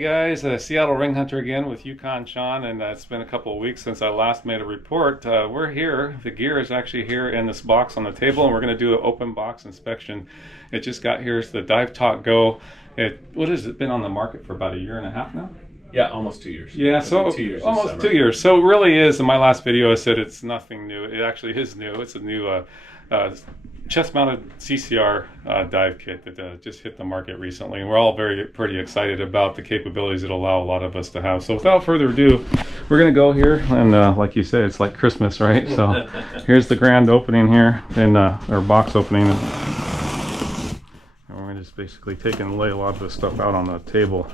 guys, Seattle Ring Hunter again with Yukon Sean, and it's been a couple of weeks since I last made a report. We're here. The gear is actually here in this box on the table, and we're going to do an open box inspection. It just got here. It's the Dive Talk Go. What has it been on the market for about a year and a half now? Yeah, almost 2 years. Yeah, so 2 years almost 2 years. So it really is. In my last video, I said it's nothing new. It actually is new. It's a new chest-mounted CCR dive kit that just hit the market recently, and we're all pretty excited about the capabilities it'll allow a lot of us to have. So without further ado, we're going to go here, and like you said, it's like Christmas, right? So here's the grand opening here, and our box opening. And we're going to just basically take and lay a lot of this stuff out on the table.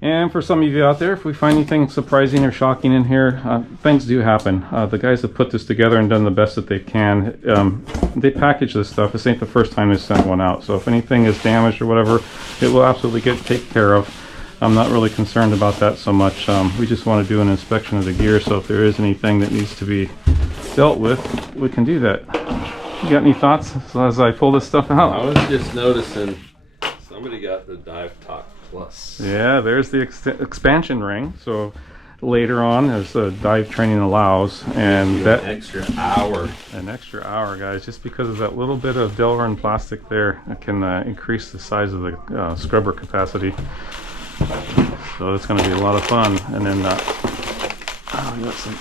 And for some of you out there, if we find anything surprising or shocking in here, things do happen. The guys have put this together and done the best that they can. They package this stuff. This ain't the first time they sent one out. So if anything is damaged or whatever, it will absolutely get taken care of. I'm not really concerned about that so much. We just want to do an inspection of the gear, so if there is anything that needs to be dealt with, we can do that. You got any thoughts as I pull this stuff out? I was just noticing somebody got the Dive Talk Plus. Yeah, there's the expansion ring. So later on, as the dive training allows, and that an extra hour, guys, just because of that little bit of Delrin plastic there, it can increase the size of the scrubber capacity. So it's going to be a lot of fun. And then we got some.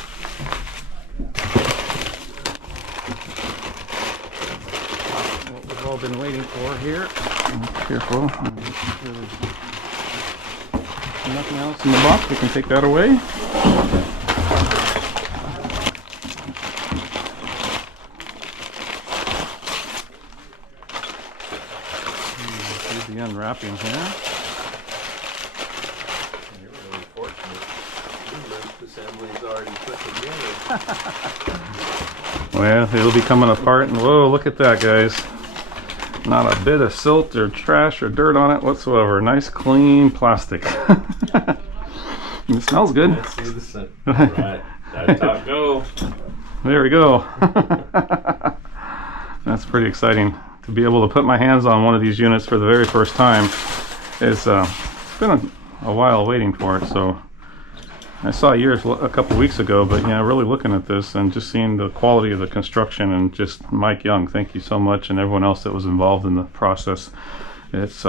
What we've all been waiting for here. Careful. Nothing else in the box, we can take that away. Do the unwrapping here. You're really fortunate. This assembly's already put together. Well, it'll be coming apart, and whoa, look at that, guys. Not a bit of silt or trash or dirt on it whatsoever. Nice clean plastic. It smells good. Let's see the scent. Right, Dive Talk Go. There we go. That's pretty exciting to be able to put my hands on one of these units for the very first time. It's been a while waiting for it, so I saw yours a couple weeks ago, but yeah, really looking at this and just seeing the quality of the construction, and just Mike Young, thank you so much, and everyone else that was involved in the process. It's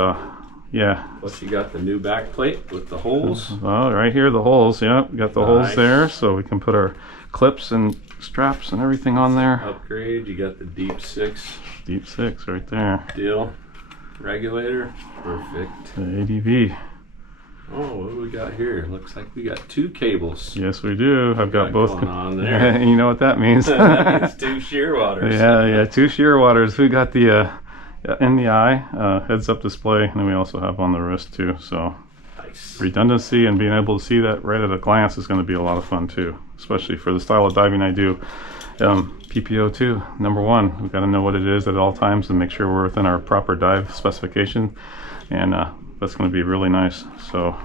yeah. Plus you got the new back plate with the holes. Well, right here, the holes. Yeah, we got the holes there, so we can put our clips and straps and everything on there. Upgrade. You got the deep six. Deep six right there. Deal. Regulator. Perfect. The ADV. Oh, what do we got here? Looks like we got two cables. Yes, we do. I've got both on there. You know what that means? That means two shear waters. Yeah, two shear waters. We got the in the eye heads-up display, and then we also have on the wrist too. So nice. Redundancy and being able to see that right at a glance is going to be a lot of fun too, especially for the style of diving I do. PPO 2, number one. We've got to know what it is at all times and make sure we're within our proper dive specification, and that's going to be really nice. So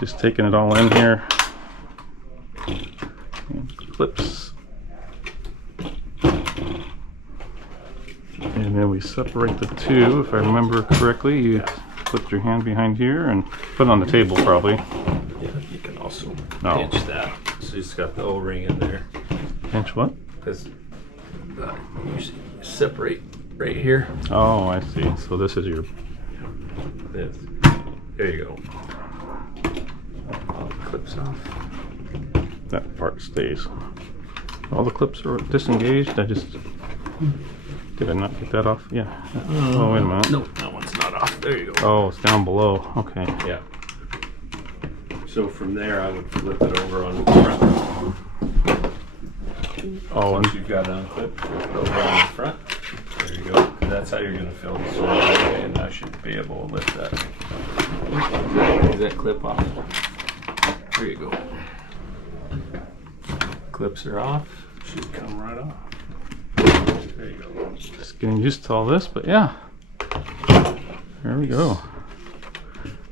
just taking it all in here. And clips. And then we separate the two. If I remember correctly, you put your hand behind here and put it on the table probably. Yeah, you can also pinch that. So you just got the O-ring in there. Pinch what? Because you separate right here. Oh, I see. So this is your... There you go. All the clips off. That part stays. All the clips are disengaged. Did I not get that off? Yeah. Oh, wait a minute. No, that one's not off. There you go. Oh, it's down below. Okay. Yeah. So from there, I would flip it over on the front. Oh, once you've got it unclipped, flip it over on the front. There you go. That's how you're going to fill the sword away, and I should be able to lift that. Is that clip off? There you go. Clips are off. Should come right off. There you go. Just getting used to all this, but yeah. There we go.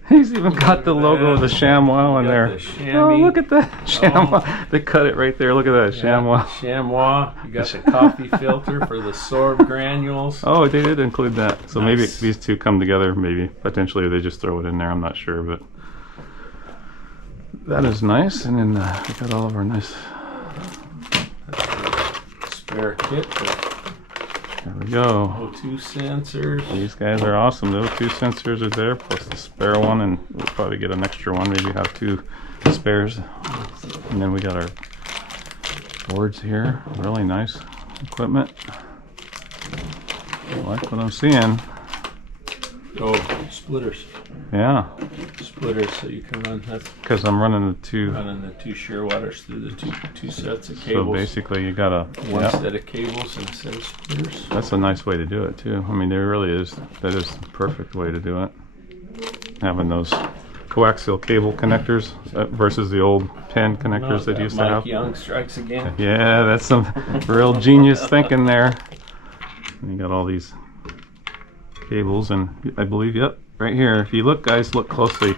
He's even got the logo of the ShamWow in there. Oh, look at that. Chamois. They cut it right there. Look at that, chamois. Chamois. You got the coffee filter for the sorb granules. Oh, they did include that. So Nice. maybe these two come together. Maybe potentially they just throw it in there. I'm not sure, but that is nice. And then we got all of our nice. Spare kit. There we go. O2 sensors. These guys are awesome. The O2 sensors are there, plus the spare one, and we'll probably get an extra one. Maybe have two spares. And then we got our boards here. Really nice equipment. I like what I'm seeing. Oh, splitters. Yeah, Splitters, so you can run. That's because I'm running the two. running the two shear waters through the two sets of So cables. basically, you got a One set of cables and a set of splitters. That's a nice way to do it too. I mean, there really is. That is the perfect way to do it. Having those coaxial cable connectors versus the old pin connectors that used to Mike have. Young strikes again. Yeah, that's some real genius thinking there. And you got all these cables, and I believe, yep, right here. If you look, guys, look closely.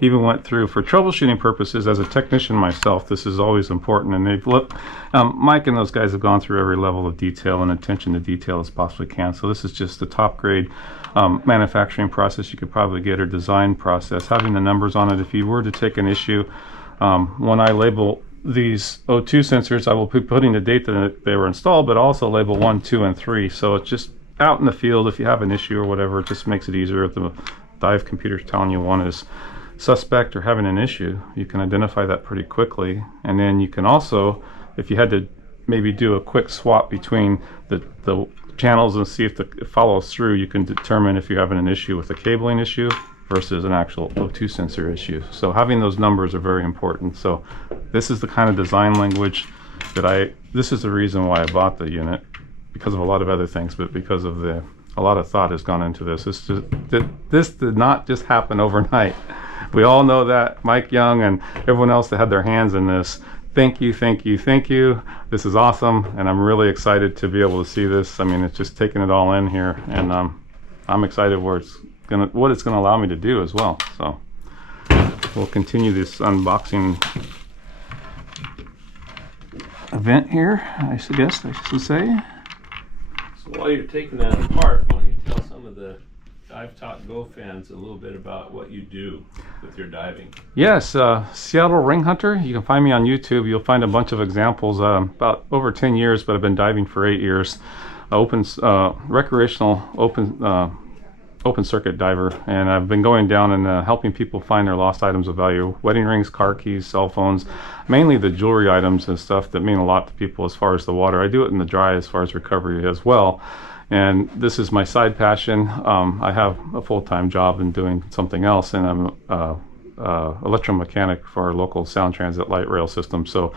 Even went through for troubleshooting purposes. As a technician myself, this is always important. And they've looked. Mike and those guys have gone through every level of detail and attention to detail as possibly can. So this is just the top grade manufacturing process you could probably get, or design process. Having the numbers on it. If you were to take an issue, when I label these O2 sensors, I will be putting the date that they were installed, but also label 1, 2, and 3. So it's just out in the field. If you have an issue or whatever, it just makes it easier. If the dive computer's telling you one is suspect or having an issue, you can identify that pretty quickly. And then you can also, if you had to maybe do a quick swap between the channels and see if it follows through, you can determine if you're having an issue with a cabling issue versus an actual O2 sensor issue. So having those numbers are very important. So this is the kind of design language that this is the reason why I bought the unit, because of a lot of other things, but because of a lot of thought has gone into this. This did not just happen overnight. We all know that. Mike Young and everyone else that had their hands in this, thank you, thank you, thank you. This is awesome, and I'm really excited to be able to see this. I mean, it's just taking it all in here, and I'm excited what it's gonna allow me to do as well. So we'll continue this unboxing event here, I guess I should say. So while you're taking that apart, why don't you tell some of the Dive Talk Go fans a little bit about what you do with your diving? Yes, Seattle Ring Hunter. You can find me on YouTube. You'll find a bunch of examples. About over 10 years, but I've been diving for 8 years. Recreational open circuit diver, and I've been going down and helping people find their lost items of value: wedding rings, car keys, cell phones, mainly the jewelry items and stuff that mean a lot to people as far as the water. I do it in the dry as far as recovery as well. And this is my side passion. I have a full-time job and doing something else, and I'm electromechanic for our local sound transit light rail system. So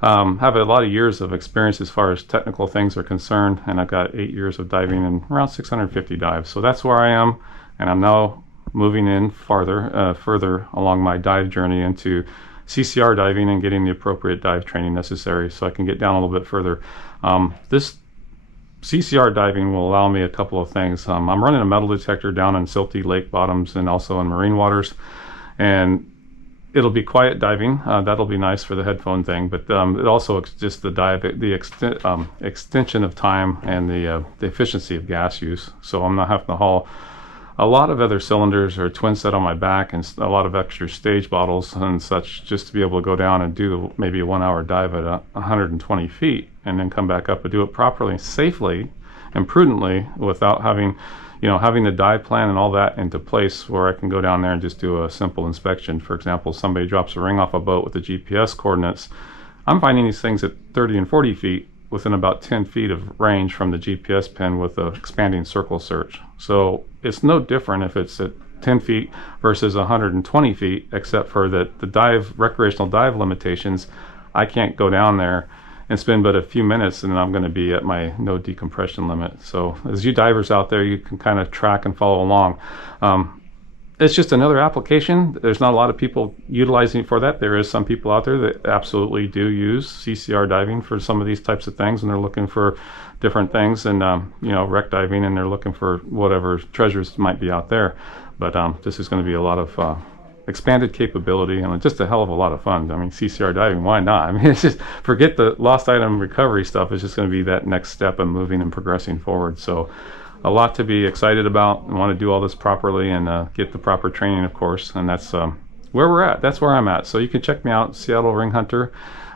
have a lot of years of experience as far as technical things are concerned, and I've got 8 years of diving and around 650 dives. So that's where I am, and I'm now moving in further along my dive journey into CCR diving and getting the appropriate dive training necessary so I can get down a little bit further. This CCR diving will allow me a couple of things. I'm running a metal detector down in silty lake bottoms and also in marine waters, and it'll be quiet diving. That'll be nice for the headphone thing, but it also just the extension of time and the efficiency of gas use. So I'm not having to haul a lot of other cylinders or twin set on my back and a lot of extra stage bottles and such, just to be able to go down and do maybe a 1 hour dive at 120 feet and then come back up and do it properly, safely, and prudently without having the dive plan and all that into place where I can go down there and just do a simple inspection. For example, somebody drops a ring off a boat with the GPS coordinates. I'm finding these things at 30 and 40 feet within about 10 feet of range from the GPS pin with the expanding circle search. So it's no different if it's at 10 feet versus 120 feet, except for that the recreational dive limitations, I can't go down there and spend but a few minutes and then I'm going to be at my no decompression limit. So as you divers out there, you can kind of track and follow along. It's just another application. There's not a lot of people utilizing it for that. There is some people out there that absolutely do use CCR diving for some of these types of things, and they're looking for different things, and wreck diving, and they're looking for whatever treasures might be out there. But this is going to be a lot of expanded capability, and just a hell of a lot of fun. I mean, CCR diving, why not? I mean, it's just, forget the lost item recovery stuff. It's just going to be that next step in moving and progressing forward. So a lot to be excited about. I want to do all this properly and get the proper training, of course, and that's where we're at. That's where I'm at. So you can check me out, Seattle Ring Hunter,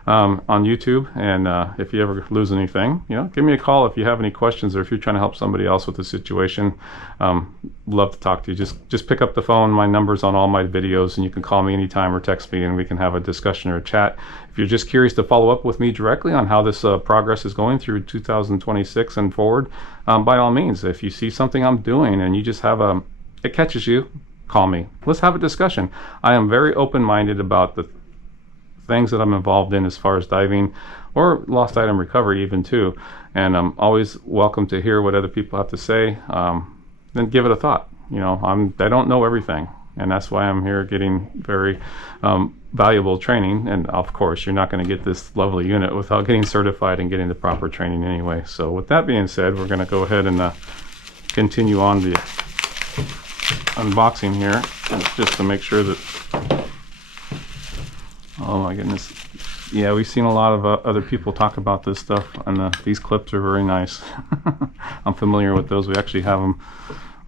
on YouTube, and if you ever lose anything, give me a call if you have any questions, or if you're trying to help somebody else with the situation. Love to talk to you. Just pick up the phone. My number's on all my videos, and you can call me anytime or text me, and we can have a discussion or a chat. If you're just curious to follow up with me directly on how this progress is going through 2026 and forward, by all means, if you see something I'm doing and you just have it catches you, call me. Let's have a discussion. I am very open-minded about the things that I'm involved in as far as diving or lost item recovery even too, and I'm always welcome to hear what other people have to say. Then give it a thought. I don't know everything, and that's why I'm here getting very valuable training. And of course, you're not going to get this lovely unit without getting certified and getting the proper training anyway. So with that being said, we're going to go ahead and continue on the unboxing here, just to make sure that, oh my goodness, yeah, we've seen a lot of other people talk about this stuff, and these clips are very nice. I'm familiar with those. We actually have them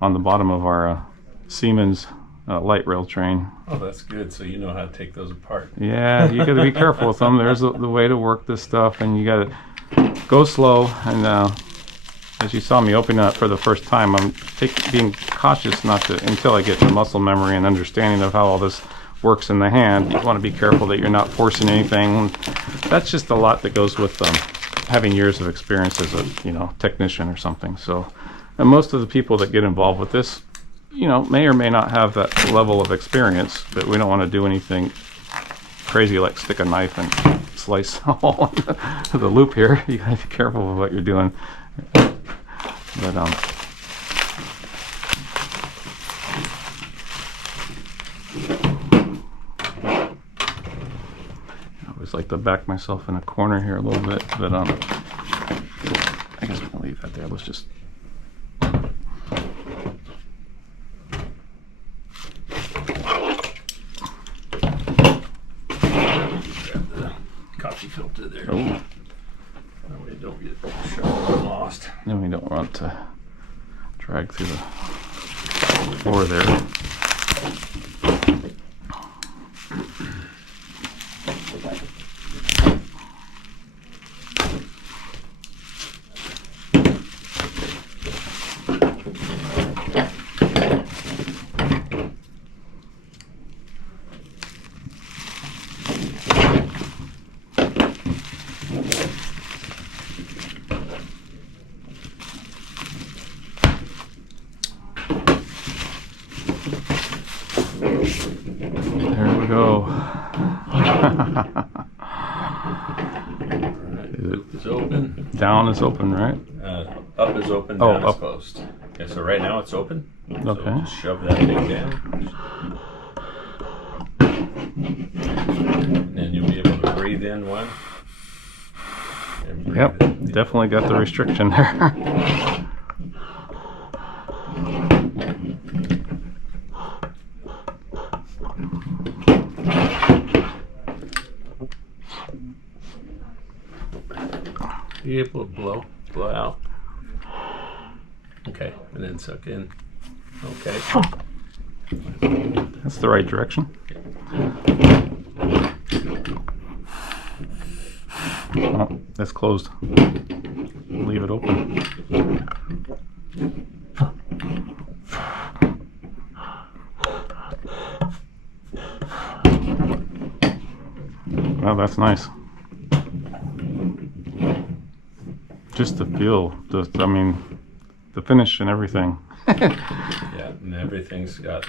on the bottom of our Siemens light rail train. Oh, that's good. So you know how to take those apart. Yeah, you got to be careful with them. There's the way to work this stuff, and you got to go slow. And as you saw me open up for the first time, I'm being cautious until I get the muscle memory and understanding of how all this works in the hand. You want to be careful that you're not forcing anything. That's just a lot that goes with having years of experience as a technician or something. So, and most of the people that get involved with this, may or may not have that level of experience, but we don't want to do anything crazy like stick a knife and slice a hole in the loop here. You got to be careful with what you're doing. But I always like to back myself in a corner here a little bit, but I guess we're gonna leave that there. Let's just grab the coffee filter there. oh, That way it don't get shoved and lost. then we don't want to drag through the floor there. There we go. Loop is open. Down is open, right? Up is open, Oh, down up. is closed. Okay, so right now it's open. Okay. So just shove that thing down. And then you'll be able to breathe in one. And breathe Yep, in. definitely got the restriction there. Be able to blow out. Okay, and then suck in. Okay. That's the right direction. Oh, that's closed. Leave it open. Well, that's nice. Just the feel, the finish and everything. Yeah, and everything's got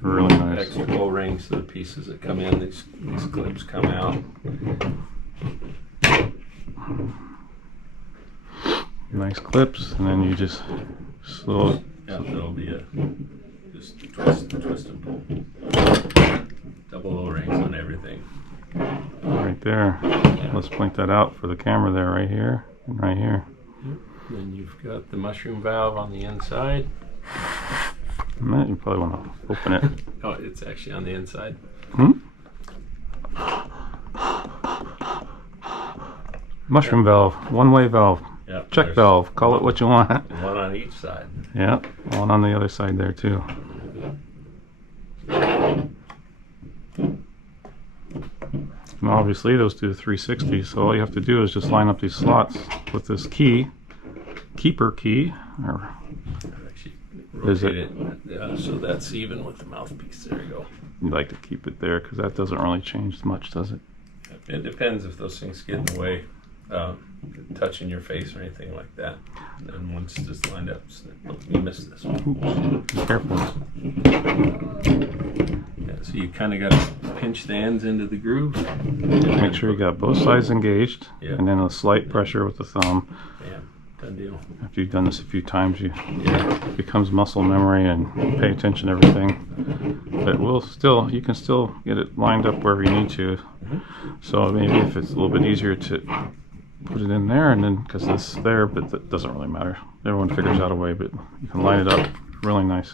Really nice. extra O-rings to the pieces that come in. These clips come out. Nice clips, and then you just slow. Yeah, there'll be just twist and pull. Double O-rings on everything. Right there. Let's point that out for the camera there, right here and right here. Then you've got the mushroom valve on the inside. You probably want to open it. Oh, it's actually on the inside. Mushroom valve, one-way valve, Yep, check there's valve, call it what you want. one on each side. Yeah, one on the other side there too. And obviously those do 360, so all you have to do is just line up these slots with this keeper key, or Actually, Is rotate it- it so that's even with the mouthpiece. There you go. you like to keep it there because that doesn't really change much, does it? It depends if those things get in the way, touching your face or anything like that. And once it's lined up, you missed this one. Be careful. Yeah, so you kind of got to pinch the ends into the groove. Make sure you got both sides engaged, Yeah. and then a slight pressure with the thumb. Yeah, done deal. After you've done this a few times, Yeah. it becomes muscle memory and pay attention to everything. But you can still get it lined up wherever you need to. So maybe if it's a little bit easier to put it in there, and then because it's there, but that doesn't really matter. Everyone figures out a way, but you can line it up really nice.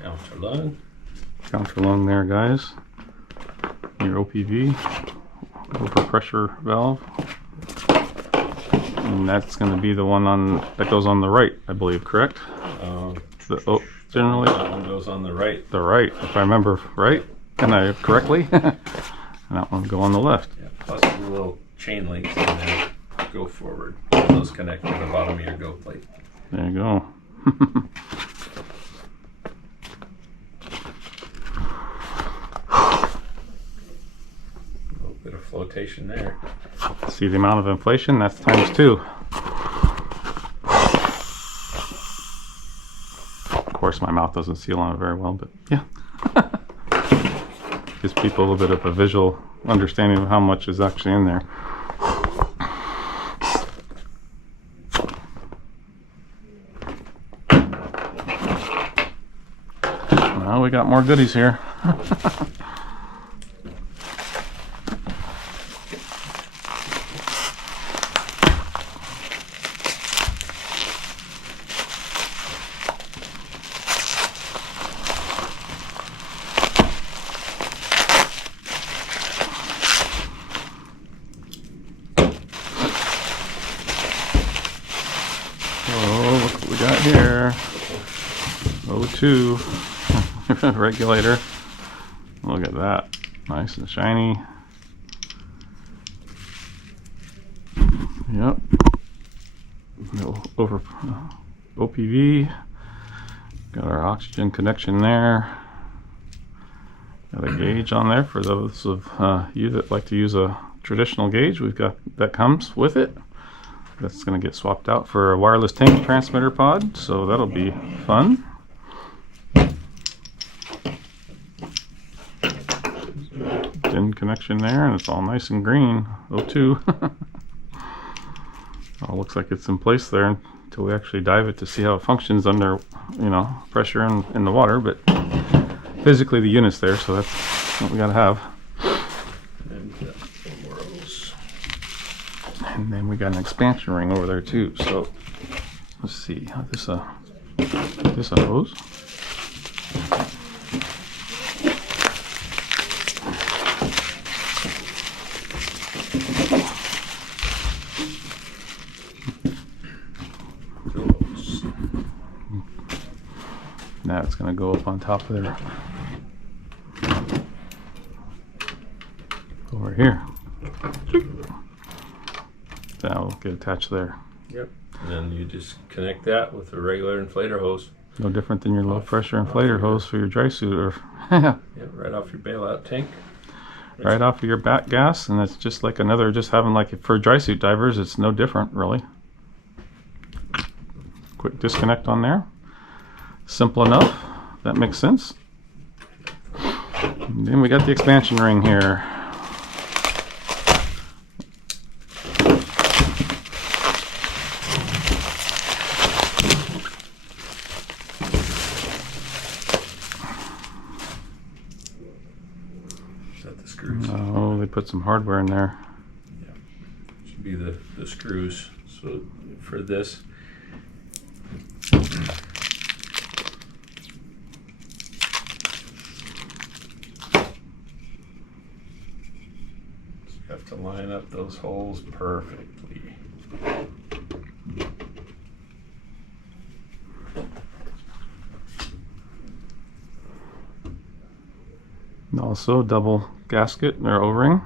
Counter lung. Counter lung there, guys. Your OPV, overpressure valve. And that's going to be the one that goes on the right, I believe, correct? Generally, That one goes on the right. the right, if I remember right, and I correctly. And that one go on the left. Yeah, plus the little chain links in there go forward. Those connect to the bottom of your go plate. There you go. A little bit of flotation there. See the amount of inflation? That's times 2. Of course, my mouth doesn't seal on it very well, but yeah. Gives people a little bit of a visual understanding of how much is actually in there. Well, we got more goodies here. Oh, look what we got here. O2 regulator. Look at that. Nice and shiny. Yep. Over OPV. Got our oxygen connection there. Got a gauge on there for those of you that like to use a traditional gauge. We've got that comes with it. That's going to get swapped out for a wireless tank transmitter pod, so that'll be fun. DIN connection there, and it's all nice and green. O2. All looks like it's in place there until we actually dive it to see how it functions under, pressure in the water. But physically, the unit's there, so that's what we got to have. And four more of those. And then we got an expansion ring over there too. So let's see. This a hose. Now it's going to go up on top of there. Over here. That'll get attached there. Yep. And then you just connect that with a regular inflator hose. No different than your low pressure inflator hose for your dry suit, or Yeah, right off your bailout tank. right off of your back gas, and it's just like another, just having like for dry suit divers, it's no different really. Quick disconnect on there. Simple enough. That makes sense. And then we got the expansion ring here. put some hardware in there. Yeah, should be the screws. So for this, you have to line up those holes perfectly. And also double gasket or O-ring.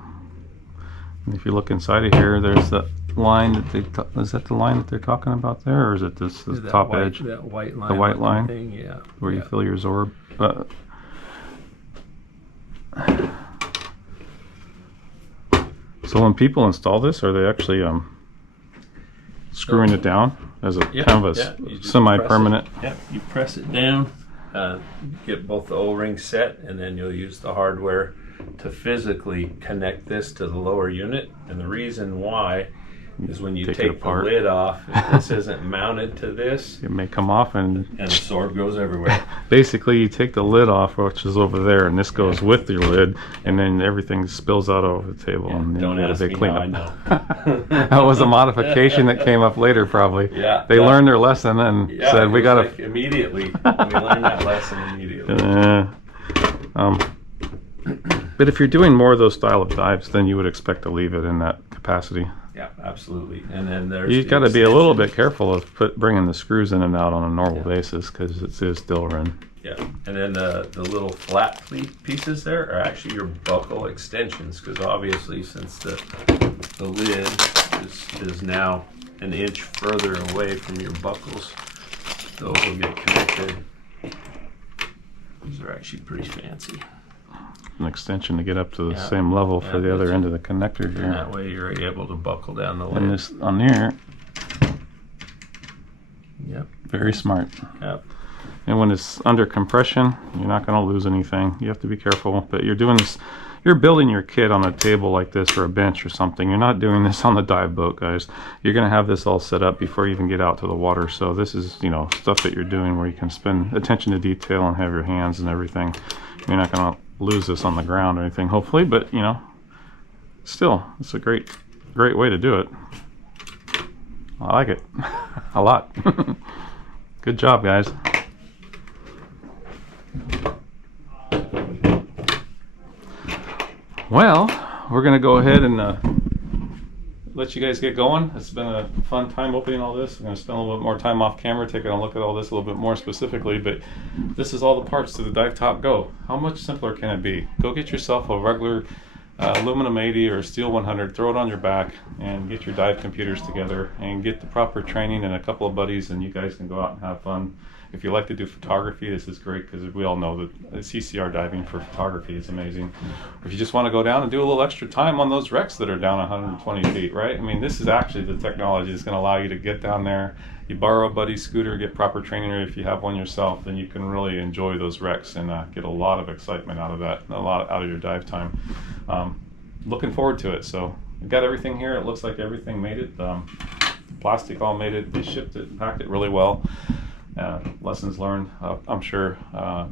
And if you look inside of here, there's that line that is that the line that they're talking about there, or is it this top edge? That white line. The white line thing, yeah. where you fill your Zorb. So when people install this, are they actually screwing it down as a kind of a semi-permanent? Yeah, you press it down, get both the O-rings set, and then you'll use the hardware to physically connect this to the lower unit. And the reason why is when you take the lid off, if this isn't mounted to this, it may come off and the Zorb goes everywhere. Basically, you take the lid off, which is over there, and this goes with your lid, and then everything spills out over the table, and then don't you get a ask big me cleanup. how I know. That was a modification that came up later, probably. Yeah, they learned their lesson and said, "We gotta." Like immediately, we learned that lesson immediately. But if you're doing more of those style of dives, then you would expect to leave it in that capacity. Yeah, absolutely. And then there's you got to be a little bit careful of bringing the screws in and out on a normal basis because it is still run. Yeah, and then the little flat pieces there are actually your buckle extensions, because obviously since the lid is now an inch further away from your buckles, those will get connected. These are actually pretty fancy. An extension to get up to the same level for the other end of the connector here. And that way you're able to buckle down the lid. And this on there. Yep. Very smart. Yep. And when it's under compression, you're not going to lose anything. You have to be careful. But you're doing this, you're building your kit on a table like this or a bench or something. You're not doing this on the dive boat, guys. You're going to have this all set up before you even get out to the water. So this is, you know, stuff that you're doing where you can spend attention to detail and have your hands and everything. You're not going to lose this on the ground or anything, hopefully, but you know, still, it's a great way to do it. I like it a lot. Good job, guys. Well, we're gonna go ahead and let you guys get going. It's been a fun time opening all this. I'm going to spend a little bit more time off camera taking a look at all this a little bit more specifically, but this is all the parts to the Dive Top Go. How much simpler can it be? Go get yourself a regular aluminum 80 or steel 100, throw it on your back, and get your dive computers together and get the proper training and a couple of buddies, and you guys can go out and have fun. If you like to do photography, this is great because we all know that CCR diving for photography is amazing. Or if you just want to go down and do a little extra time on those wrecks that are down 120 feet, right? I mean, this is actually the technology that's going to allow you to get down there. You borrow a buddy's scooter, get proper training, or if you have one yourself, then you can really enjoy those wrecks and get a lot of excitement out of that, and a lot out of your dive time. Looking forward to it. So we've got everything here. It looks like everything made it. Plastic all made it. They shipped it, packed it really well. Lessons learned, I'm sure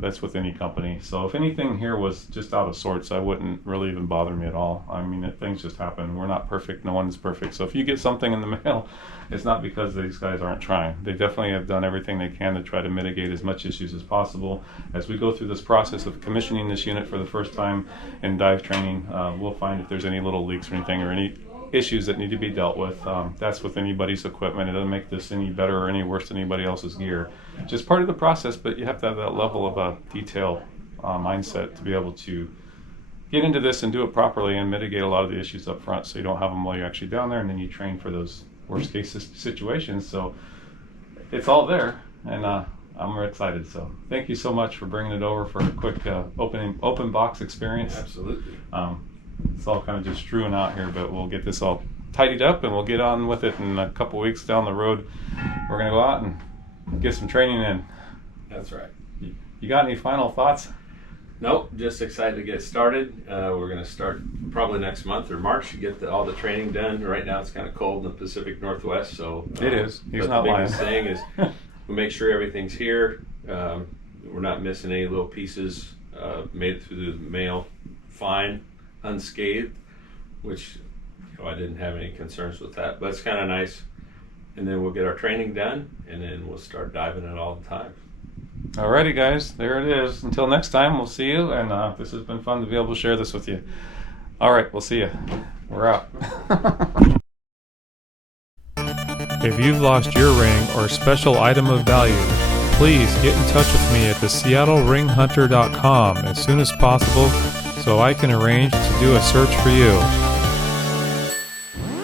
that's with any company. So if anything here was just out of sorts, I wouldn't really even bother me at all. I mean, things just happen. We're not perfect. No one is perfect. So if you get something in the mail, it's not because these guys aren't trying. They definitely have done everything they can to try to mitigate as much issues as possible. As we go through this process of commissioning this unit for the first time in dive training, we'll find if there's any little leaks or anything or any issues that need to be dealt with. That's with anybody's equipment. It doesn't make this any better or any worse than anybody else's gear. Just part of the process, but you have to have that level of detail mindset to be able to get into this and do it properly and mitigate a lot of the issues up front so you don't have them while you're actually down there, and then you train for those worst case situations. So it's all there, and I'm very excited. So thank you so much for bringing it over for a quick open box experience. Absolutely. It's all kind of just strewing out here, but we'll get this all tidied up and we'll get on with it in a couple weeks down the road. We're going to go out and get some training in. That's right. You got any final thoughts? Nope, just excited to get started. We're going to start probably next month or March to get all the training done. Right now it's kind of cold in the Pacific Northwest, so it is. He's but not the lying. biggest thing is we make sure everything's here. We're not missing any little pieces. Made it through the mail fine, unscathed. which I didn't have any concerns with that, but it's kind of nice. And then we'll get our training done, and then we'll start diving it all the time. Alrighty, guys, there it is. Until next time, we'll see you, and this has been fun to be able to share this with you. All right, we'll see you. We're out. If you've lost your ring or special item of value, please get in touch with me at theseattleringhunter.com as soon as possible so I can arrange to do a search for you.